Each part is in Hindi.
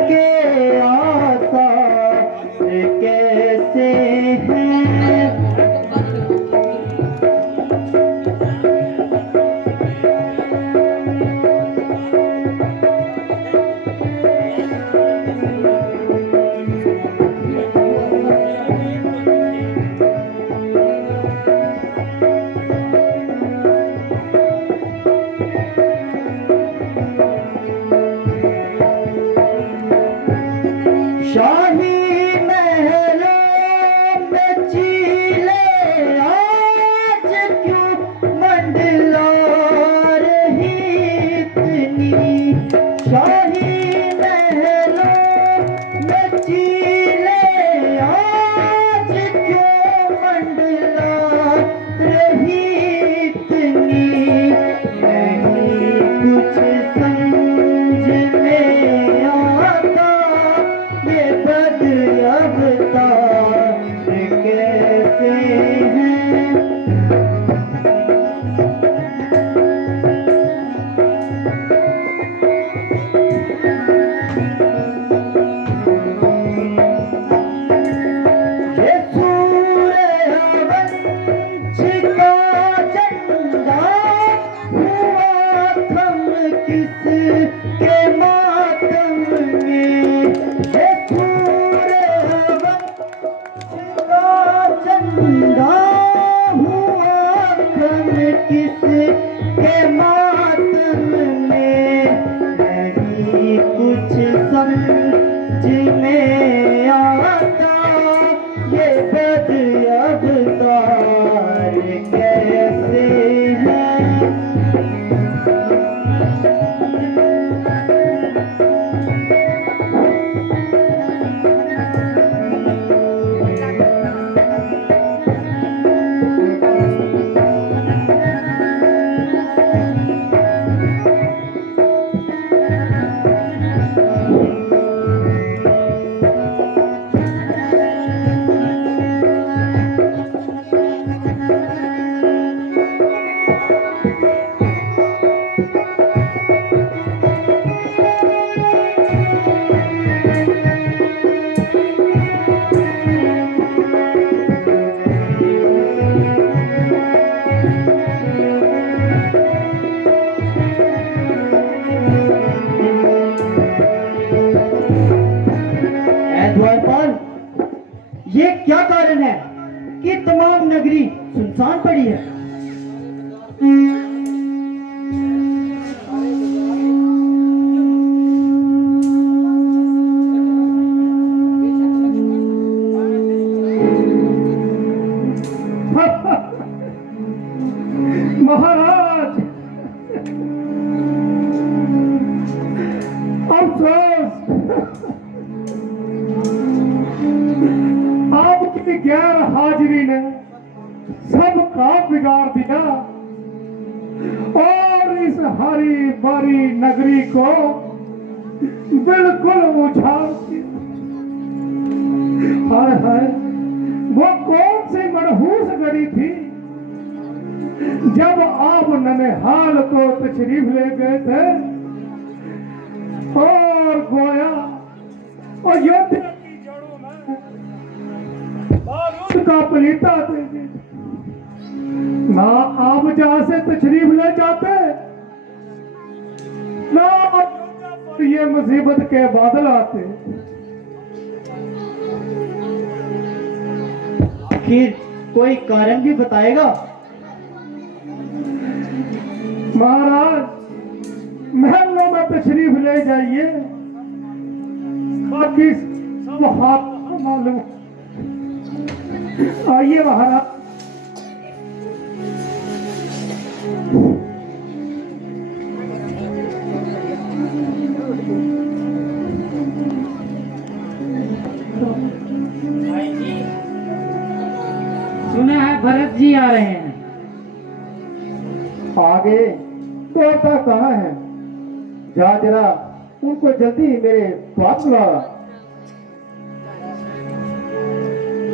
के आसार कैसे हैं। शाही महलों में चीले आज क्यों मंडला रही इतनी। शाही महलों में चीले आज क्यों मंडला रही इतनी। नहीं कुछ समझ में आता ये बद अवतार कैसे हैं। ये सूर्यवंश का झंडा हुआ थम किसके मातम में। ये सूर्यवंश का झंडा हुआ थम किसके मातम में। नहीं कुछ समझ में आता ये बद अवतार कैसे हैं। द्वारपाल, ये क्या कारण है कि तमाम नगरी सुनसान पड़ी है। महाराज, अफसोस, आपकी गैर हाजिरी ने सब काम बिगाड़ दिया और इस हरी भरी नगरी को बिल्कुल उछाल दिया। हाय हाय, वो कौन सी मनहूस घड़ी थी जब आप ननिहाल को तशरीफ ले गए थे और गोया और अयोध्या की जड़ों में बारूद का पलीता दे दी। ना आप जहां से तशरीफ ले जाते, ना अयोध्या पर ये मुसीबत के बादल आते। आखिर कोई कारण भी बताएगा। महाराज, महलों में तशरीफ ले जाइए, बाकी सब हाथ मालूम। आइए महाराज। सुना है भरत जी आ रहे हैं। आगे तोता कहाँ है? जा जरा उनको जल्दी मेरे पास ला।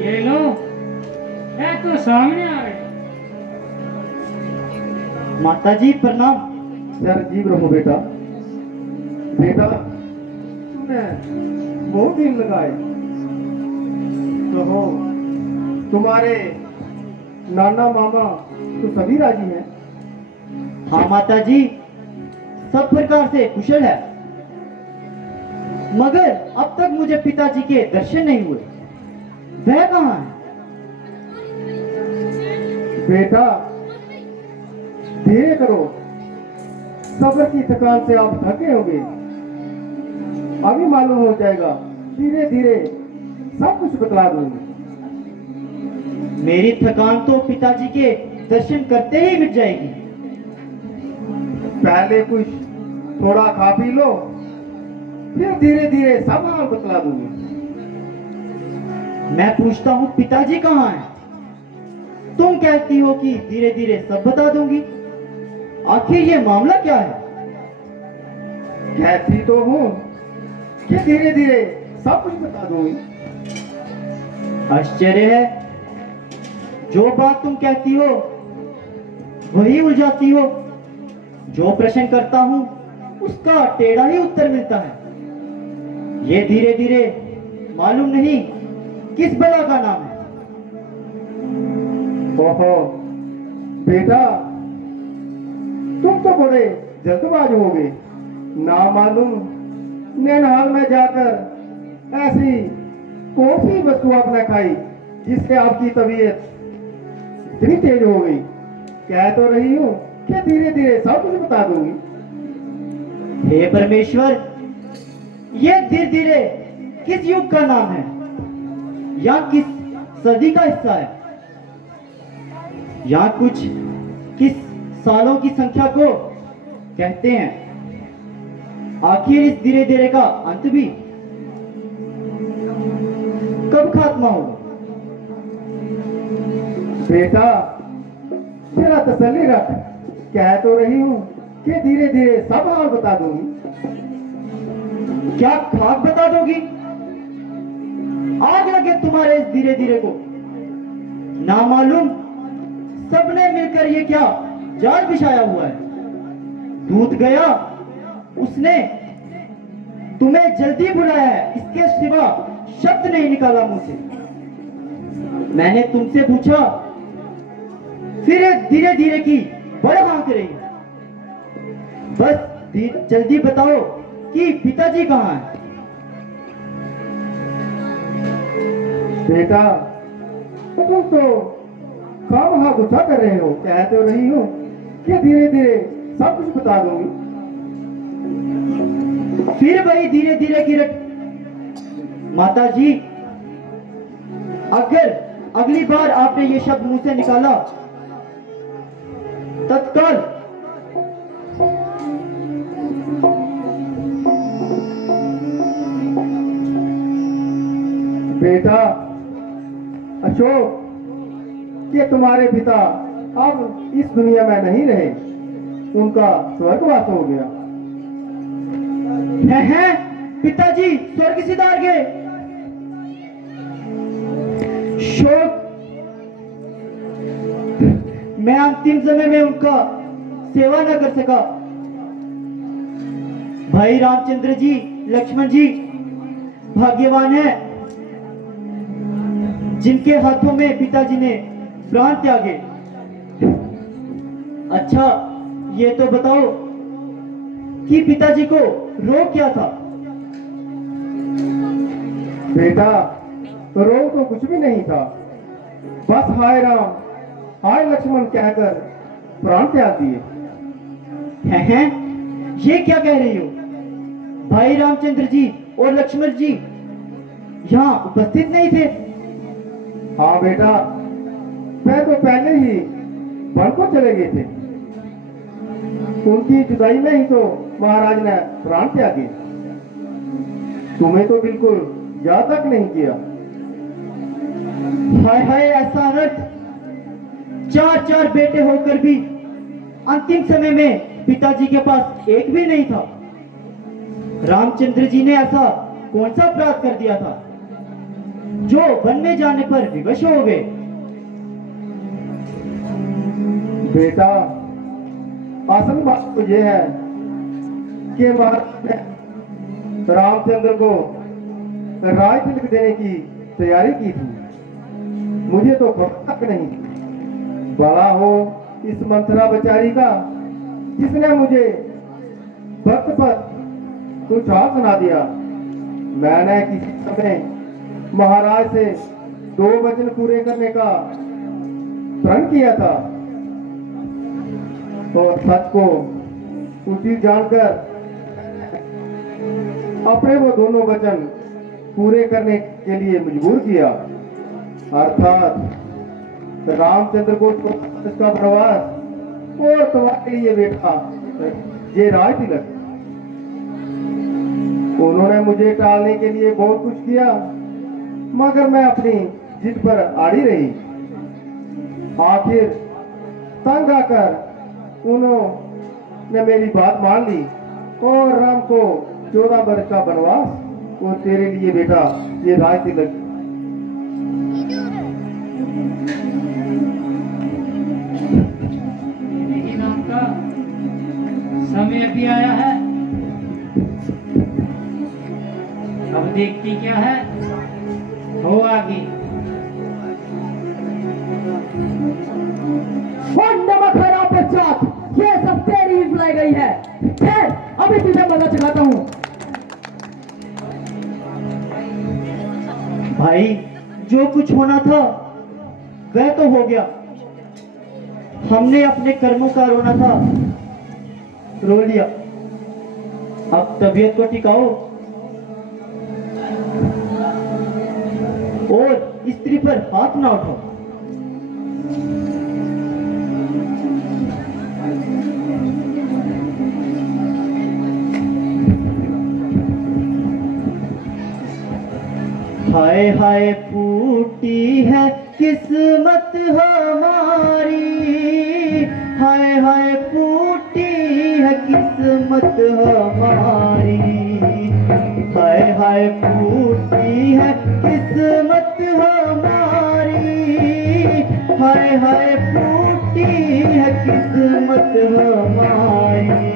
ये लो, है तो सामने आ रहे। माता जी प्रणाम। सर जीव रहो बेटा। बेटा, तुमने बहुत दिन लगाए। तो हो तुम्हारे नाना मामा तो सभी राजी हैं। हाँ माता जी, सब प्रकार से कुशल है, मगर अब तक मुझे पिताजी के दर्शन नहीं हुए। वह कहाँ है? बेटा धीरे करो, सब्र की थकान से आप थके होंगे, अभी मालूम हो जाएगा। धीरे धीरे सब कुछ बतला दूंगी। मेरी थकान तो पिताजी के दर्शन करते ही मिट जाएगी। पहले कुछ थोड़ा खा पी लो, फिर धीरे धीरे सब हाल बतला दूंगी। मैं पूछता हूँ पिताजी कहाँ हैं? तुम कहती हो कि धीरे धीरे सब बता दूंगी। आखिर ये मामला क्या है? कहती तो हूँ कि धीरे धीरे सब कुछ बता दूंगी। आश्चर्य है, जो बात तुम कहती हो वही उलझाती हो। जो प्रश्न करता हूं उसका टेढ़ा ही उत्तर मिलता है। ये धीरे धीरे मालूम नहीं किस बला का नाम है। ओहो बेटा, तुम तो बड़े जल्दबाज हो गए। ना मालूम नैनहाल में जाकर ऐसी कौन सी वस्तु आपने खाई जिससे आपकी तबीयत इतनी तेज हो गई। कह तो रही हूँ कि धीरे धीरे सब कुछ बता दूंगी। हे परमेश्वर, ये धीरे धीरे किस युग का नाम है या किस सदी का हिस्सा है, या कुछ किस सालों की संख्या को कहते हैं? आखिर इस धीरे धीरे का अंत भी कब खात्मा होगा? बेटा जरा तसल्ली रख, कह तो रही हूँ कि धीरे धीरे सब हाल बता दूंगी। क्या खाक बता दोगी? आग लगे तुम्हारे इस धीरे धीरे को। ना मालूम सबने मिलकर ये क्या जाल बिछाया हुआ है। दूत गया, उसने तुम्हें जल्दी बुलाया है, इसके सिवा शब्द नहीं निकाला मुंह से। मैंने तुमसे पूछा, फिर एक धीरे धीरे की बड़ा मांग रही। बस जल्दी बताओ कि पिताजी कहाँ हैं? बेटा तुम तो खामखा गुस्सा कर रहे हो। कह तो रही हूँ कि धीरे धीरे सब कुछ बता दूंगी। फिर वही धीरे धीरे की रट। माता जी, अगर अगली बार आपने ये शब्द मुंह से निकाला, तत्काल बेटा अशोक, ये तुम्हारे पिता अब इस दुनिया में नहीं रहे, उनका स्वर्गवास हो गया। हैं? पिताजी स्वर्ग सिधार गए? शोक, मैं अंतिम समय में उनका सेवा न कर सका। भाई रामचंद्र जी, लक्ष्मण जी भाग्यवान है जिनके हाथों में पिताजी ने प्राण त्यागे। अच्छा ये तो बताओ कि पिताजी को रोग क्या था? बेटा रोग तो कुछ भी नहीं था, बस हाय राम हाय लक्ष्मण कहकर प्राण त्याग दिए। हैं? ये क्या कह रही हो? भाई रामचंद्र जी और लक्ष्मण जी यहाँ उपस्थित नहीं थे? हाँ बेटा, मैं तो पहले ही वन को चले गए थे। उनकी जुदाई में ही तो महाराज ने प्राण त्यागे। तुम्हें तो बिल्कुल याद तक नहीं किया। हाय हाय, ऐसा अनर्थ! चार चार बेटे होकर भी अंतिम समय में पिताजी के पास एक भी नहीं था। रामचंद्र जी ने ऐसा कौन सा अपराध कर दिया था जो वन में जाने पर विवश हो गए? बेटा असल बात तो यह है कि महाराज ने रामचंद्र को राज तिलक देने की तैयारी की थी। मुझे तो खबर तक नहीं बड़ा हो इस मंत्रा बेचारी का, जिसने मुझे वक्त पर कुछ और सुना दिया। मैंने किसी समय महाराज से 2 वचन पूरे करने का प्रण किया था और सच को उचित जानकर अपने वो दोनों वचन पूरे करने के लिए मजबूर किया, अर्थात रामचंद्र को इसका प्रवास और तुम्हारे लिए बेटा ये राज तिलक। उन्होंने मुझे टालने के लिए बहुत कुछ किया, मगर मैं अपनी जिद पर अड़ी रही। आखिर तंग आकर उन्होंने मेरी बात मान ली और राम को 14 वर्ष का वनवास और तेरे लिए बेटा ये राज तिलक। देखिए नाम का समय भी आया है, अब देखती क्या है हो आगे। और नमक हरा पश्चात ये सब तेरी ही बुलाई गई है। खैर अभी तुझे मजा चखाता हूँ। भाई जो कुछ होना था वह तो हो गया। हमने अपने कर्मों का रोना था रो लिया। अब तबीयत को टिकाओ और स्त्री पर हाथ ना उठाओ। हाय हाय फूटी है किस्मत हमारी, हाय हाय फूटी है किस्मत हमारी, हाय हाय फूटी है किस्मत हमारी, हाय हाय फूटी है किस्मत हमारी।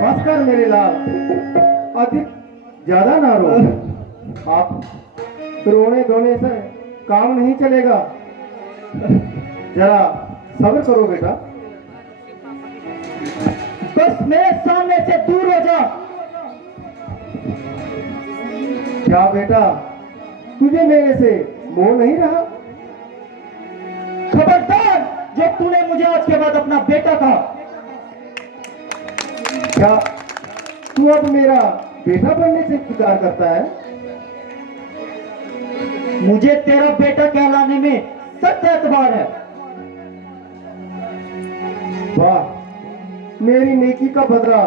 बस कर मेरे लाल, अधिक ज्यादा ना रो। आप रोने धोने से काम नहीं चलेगा, जरा सब्र करो बेटा। बस मेरे सामने से दूर हो जा। क्या बेटा तुझे मेरे से मोह नहीं रहा? खबरदार जो तूने मुझे आज के बाद अपना बेटा कहा। क्या तू अब मेरा बेटा बनने से इंतजार करता है? मुझे तेरा बेटा कहलाने में सख्त एतबार है। वाह, मेरी नेकी का बदला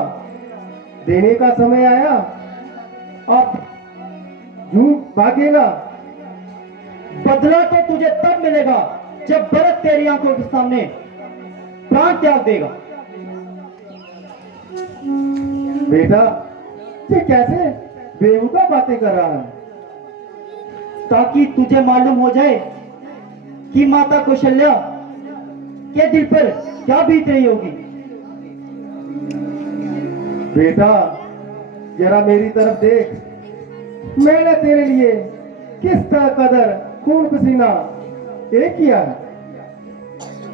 देने का समय आया। अब यूं भागेगा? बदला तो तुझे तब मिलेगा जब भरत तेरी आंखों के सामने प्राण त्याग देगा। बेटा, ये कैसे बेहुदा बातें कर रहा है? ताकि तुझे मालूम हो जाए कि माता कौशल्या के दिल पर क्या बीत रही होगी। बेटा, जरा मेरी तरफ देख। मैंने तेरे लिए किस तरह कदर खून पसीना एक किया है।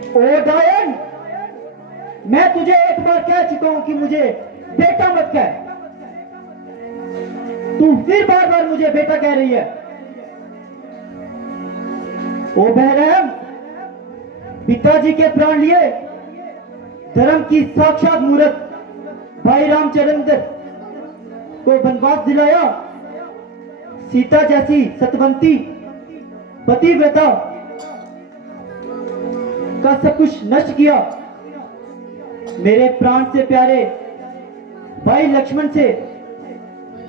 ओ डायन, मैं तुझे एक बार कह चुका हूं कि मुझे बेटा मत कह। तू फिर बार बार मुझे बेटा कह रही है। ओ बहरहम, पिताजी के प्राण लिए धर्म की साक्षात मूर्त भाई रामचंद्र को वनवास दिलाया, सीता जैसी सतवंती पतिव्रता का सब कुछ नष्ट किया, मेरे प्राण से प्यारे भाई लक्ष्मण से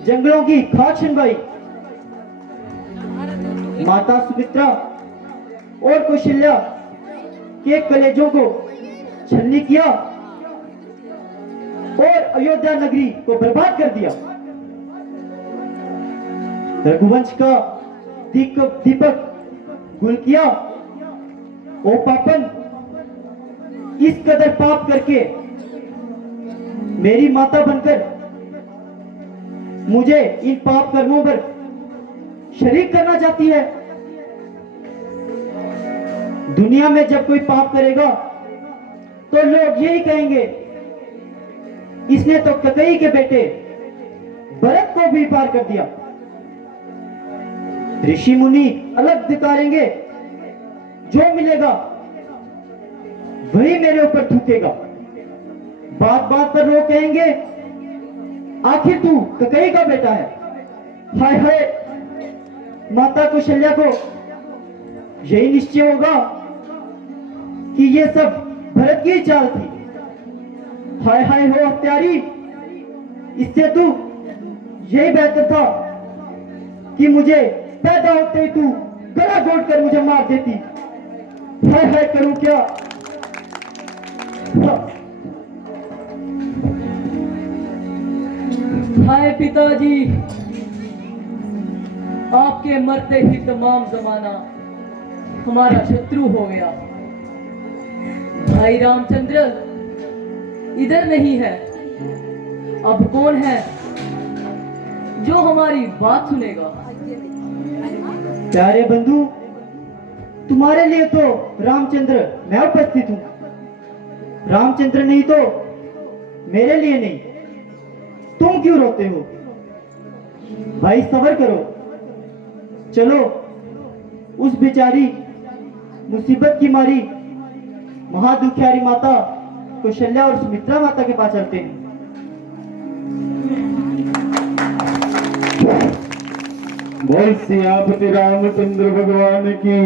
जंगलों की खाक छिनवाई, माता सुमित्रा और कौशल्या के कलेजों को छलनी किया और अयोध्या नगरी को बर्बाद कर दिया। रघुवंश का दीपक गुल किया। ओ पापन, इस कदर पाप करके मेरी माता बनकर मुझे इन पाप कर्मों पर शरीक करना चाहती है। दुनिया में जब कोई पाप करेगा तो लोग यही कहेंगे, इसने तो ककई के बेटे भरत को भी पार कर दिया। ऋषि मुनि अलग धिकारेंगे, जो मिलेगा वही मेरे ऊपर थूकेगा। बात बात पर लोग कहेंगे, आखिर तू ककई का बेटा है। हाय हाय, माता कौशल्या को यही निश्चय होगा कि ये सब भरत की चाल थी। हाय हाय हो हत्यारी, इससे तू यही बेहतर था कि मुझे पैदा होते ही तू गला घोट कर मुझे मार देती। हाय हाय, करूं क्या? हाय पिताजी, आपके मरते ही तमाम जमाना हमारा शत्रु हो गया। भाई रामचंद्र इधर नहीं है, अब कौन है जो हमारी बात सुनेगा? प्यारे बंधु, तुम्हारे लिए तो रामचंद्र मैं उपस्थित हूं। रामचंद्र नहीं तो मेरे लिए नहीं। तुम क्यों रोते हो? भाई सब्र करो। चलो उस बेचारी मुसीबत की मारी महादुखियारी माता कौशल्या और सुमित्रा माता के पास चलते हैं। बोल सियापति रामचंद्र भगवान की